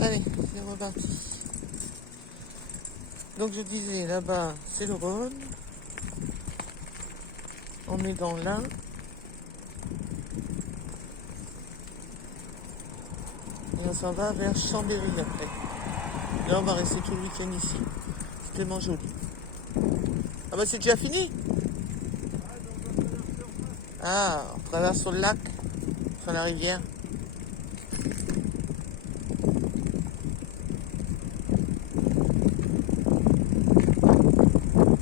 Allez, c'est reparti. Donc je disais, là-bas, c'est le Rhône. On est dans l'Ain. Et on s'en va vers Chambéry après. Là, on va rester tout le week-end ici. C'est tellement joli. Ah bah c'est déjà fini? Ah, on traverse sur le lac, sur la rivière.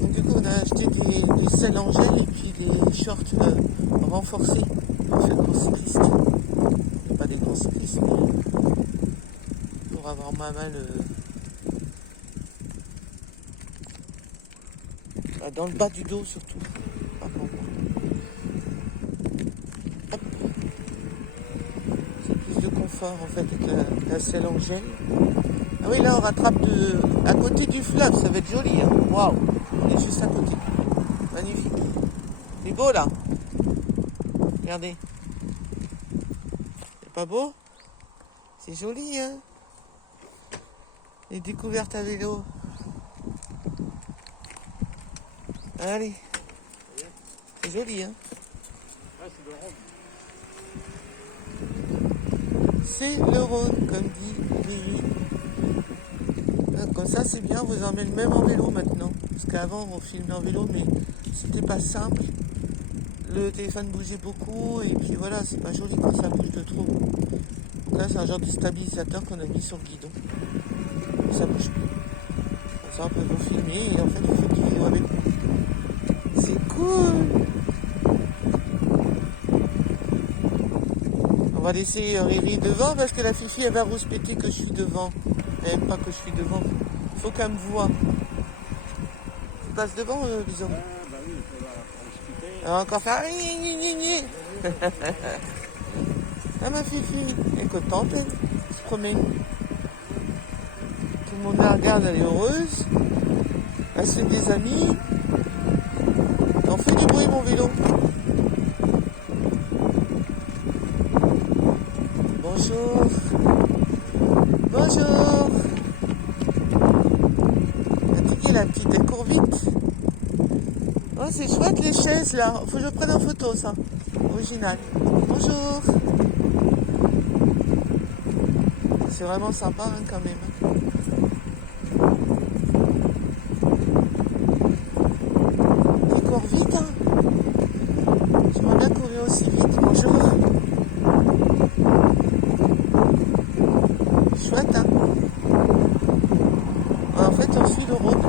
Donc du coup, on a acheté des selles en gel et puis des shorts renforcés pour faire gros cycliste. Pas des grands cyclistes, mais pour avoir moins mal dans le bas du dos surtout. Par contre. Hop. C'est plus de confort en fait avec la selle en gel. Ah oui, là on rattrape à côté du fleuve, ça va être joli. Hein. Waouh, on est juste à côté. Magnifique. C'est beau là. Regardez. C'est pas beau? C'est joli, hein? Les découvertes à vélo. Allez. C'est joli, hein? Ouais, c'est le Rhône. C'est le Rhône, comme dit Lily. Comme ça, c'est bien, on vous emmène même en vélo maintenant. Parce qu'avant, on filmait en vélo, mais c'était pas simple. Le téléphone bougeait beaucoup, et puis voilà, c'est pas joli quand ça bouge de trop. Donc là, c'est un genre de stabilisateur qu'on a mis sur le guidon. Ça bouge plus. Comme ça, on peut vous filmer, et en fait, vous faites du vélo avec nous. C'est cool! On va laisser Riri devant, parce que la Fifi, elle va rouspéter que je suis devant. Elle n'aime pas que je suis devant. Il faut qu'elle me voie. Tu passes devant, Bison? Bah oui, il faut la discuter. Elle va encore faire... Ah, ma Fifi, elle est contente, elle se promène. Tout le monde la regarde, elle est heureuse. Elle se fait des amis. On fait du bruit, mon vélo. Bonjour. Bonjour. Fatiguée, la petite, elle court vite. Oh, c'est chouette les chaises là. Faut que je prenne en photo ça. Original. Bonjour. C'est vraiment sympa hein, quand même. Tu cours vite hein. J'aimerais bien courir aussi vite. Bonjour. Chouette hein. En fait on suit le Rhône.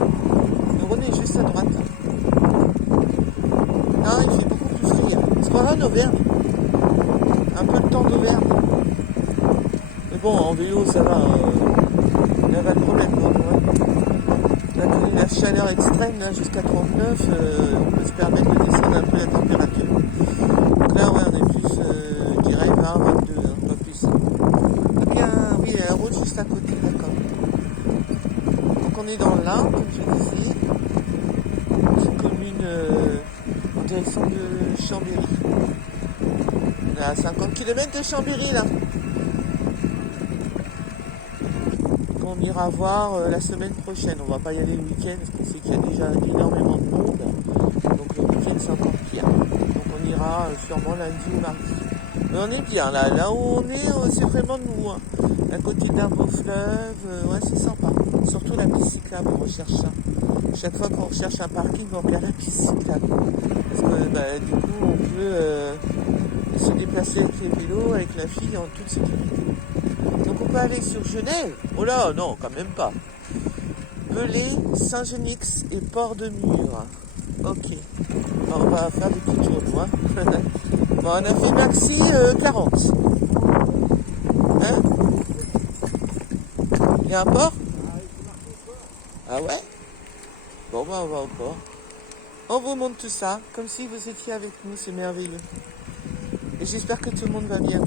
Le Rhône est juste à droite. Ah, il fait beaucoup plus frais. C'est pas mal d'Auvergne. Un peu le temps d'Auvergne. Mais bon, en vélo, ça va. Il n'y a pas de problème pour nous. Hein. Là, la chaleur extrême, là, jusqu'à 39, on peut se permettre de descendre un peu la température. Donc là, ouais, on est plus, je dirais, 20, 22, hein, pas plus. Ah bien, oui, il y a un route juste à côté, d'accord. Donc on est dans l'Ain, comme je disais. C'est une commune... en direction de Chambéry. On est à 50 km de Chambéry là. On ira voir la semaine prochaine. On va pas y aller le week-end parce qu'on sait qu'il y a déjà énormément de monde. Donc le week-end c'est encore pire. Donc on ira sûrement lundi ou mardi. Mais on est bien là. Là où on est, c'est vraiment nous. Hein. À côté d'un beau fleuve. Ouais, c'est sympa. Surtout la piste cyclable, on recherche ça. Chaque fois qu'on recherche un parking, on regarde la piste cyclable. Parce que bah, du coup, on peut se déplacer avec les vélos, avec la fille en toute sécurité. Donc on peut aller sur Genève. Oh là, non, quand même pas. Belay, Saint-Genix et Port-de-Mur. Ok. Bon, on va faire des petits tours, hein. Bon, on a fait maxi 40. Hein? Il y a un port? Ah ouais? Bon, bah, on va au port. On vous montre tout ça, comme si vous étiez avec nous, c'est merveilleux. Et j'espère que tout le monde va bien.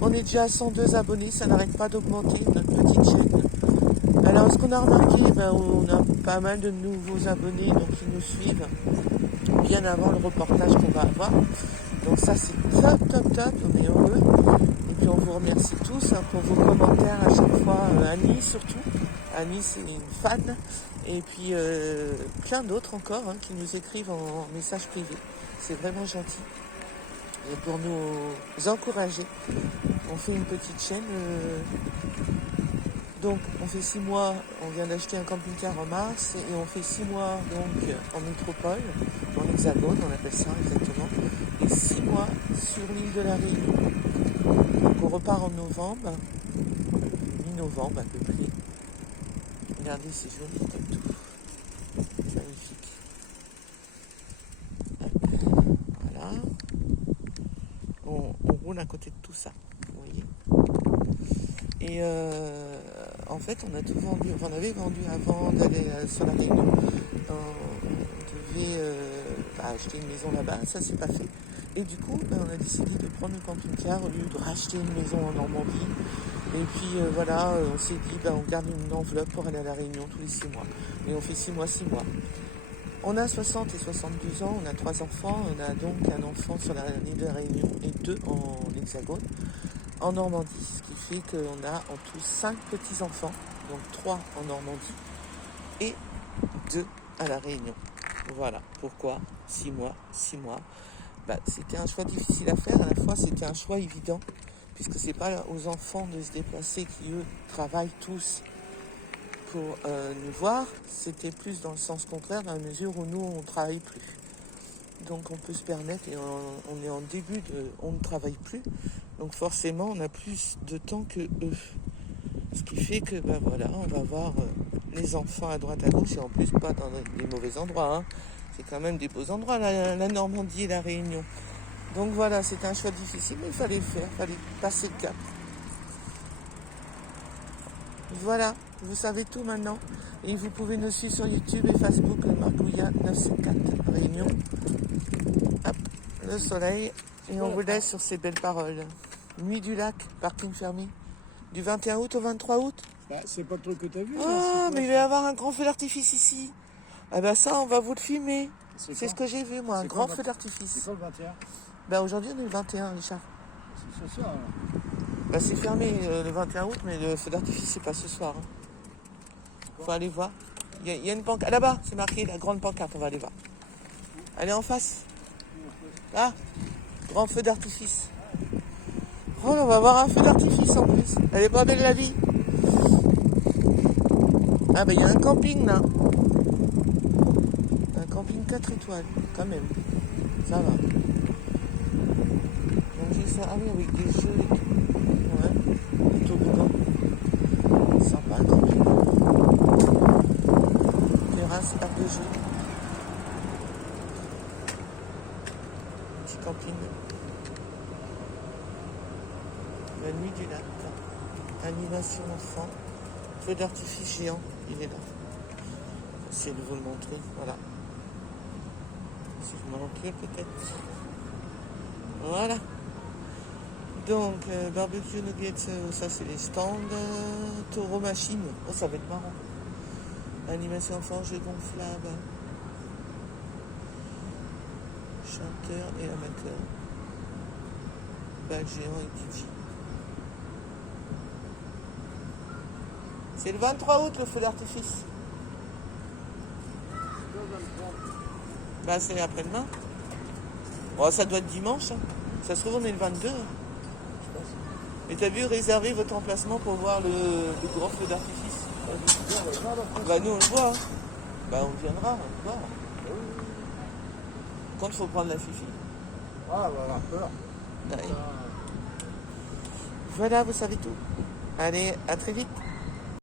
On est déjà à 102 abonnés, ça n'arrête pas d'augmenter, notre petite chaîne. Alors, ce qu'on a remarqué, on a pas mal de nouveaux abonnés, donc ils nous suivent bien avant le reportage qu'on va avoir. Donc ça, c'est top, top, top, on est heureux. Et puis on vous remercie tous pour vos commentaires à chaque fois. Annie surtout. Annie, c'est une fan. Et puis plein d'autres encore qui nous écrivent en message privé. C'est vraiment gentil. Et pour nous encourager, on fait une petite chaîne. Donc on fait 6 mois, on vient d'acheter un camping-car en mars. Et on fait 6 mois donc en métropole, en hexagone, on appelle ça exactement. Et 6 mois sur l'île de la Réunion. Donc on repart en novembre, mi-novembre à peu près. Regardez, c'est joli comme tout. Magnifique. Voilà. On roule à côté de tout ça, vous voyez. Et en fait, on a tout vendu. Enfin, on avait vendu avant d'aller sur la Réunion. On devait acheter une maison là-bas, ça s'est pas fait. Et du coup, on a décidé de prendre le camping-car au lieu de racheter une maison en Normandie. Et puis voilà, on s'est dit, on garde une enveloppe pour aller à la Réunion tous les 6 mois. Et on fait 6 mois, 6 mois. On a 60 et 72 ans, on a 3 enfants. On a donc un enfant sur l'île de la Réunion et 2 en hexagone, en Normandie. Ce qui fait qu'on a en tout 5 petits-enfants, donc 3 en Normandie et 2 à la Réunion. Voilà pourquoi 6 mois, 6 mois. C'était un choix difficile à faire, à la fois c'était un choix évident, puisque c'est pas aux enfants de se déplacer qui eux travaillent tous pour nous voir, c'était plus dans le sens contraire, dans la mesure où nous on ne travaille plus. Donc on peut se permettre, et on est en début on ne travaille plus, donc forcément on a plus de temps que eux. Ce qui fait que voilà, on va voir les enfants à droite à gauche, et en plus pas dans les mauvais endroits. C'est quand même des beaux endroits, la Normandie et la Réunion. Donc voilà, c'était un choix difficile, mais il fallait le faire, il fallait passer le cap. Voilà, vous savez tout maintenant. Et vous pouvez nous suivre sur YouTube et Facebook, Margouilla 974 Réunion. Hop, le soleil. Et on vous laisse sur ces belles paroles. Nuit du lac, parking fermé. Du 21 août au 23 août. C'est pas le truc que t'as vu. Ah, mais il va y avoir un grand feu d'artifice ici. Ça, on va vous le filmer. C'est ce que j'ai vu, moi, un grand feu d'artifice. C'est quoi le 21 ? Aujourd'hui, on est le 21, Richard. C'est ce soir, alors. C'est fermé le 21 août, mais le feu d'artifice, c'est pas ce soir. Faut aller voir. Il y a une pancarte. Là-bas, c'est marqué, la grande pancarte, on va aller voir. Elle est en face. Ah, grand feu d'artifice. Oh, on va voir un feu d'artifice en plus. Elle est pas belle la vie. Il y a un camping là. Un camping 4 étoiles, quand même. Ça va. Donc j'ai ça. Ah oui, avec des jeux et tout. Ouais. Des toboggans. Sympa le camping. Terrasse, aire de jeu. Petit camping. La nuit du lac. Animation enfant. Feu d'artifice géant. Il est là. Essayez de vous le montrer. Voilà. Si je me recule peut-être. Voilà. Donc, barbecue nuggets, ça c'est les stands. Taureau machine. Oh, ça va être marrant. Animation enfant, jeu gonflable. Chanteur et amateur. Bal géant et DJ. C'est le 23 août le feu d'artifice. C'est après-demain. Oh, ça doit être dimanche. Ça se trouve, on est le 22. Mais t'as vu, réserver votre emplacement pour voir le grand feu d'artifice. Nous, on le voit. On viendra, on le voit. Quand il faut prendre la fifi. Ah, on va avoir peur. Ouais. Voilà, vous savez tout. Allez, à très vite.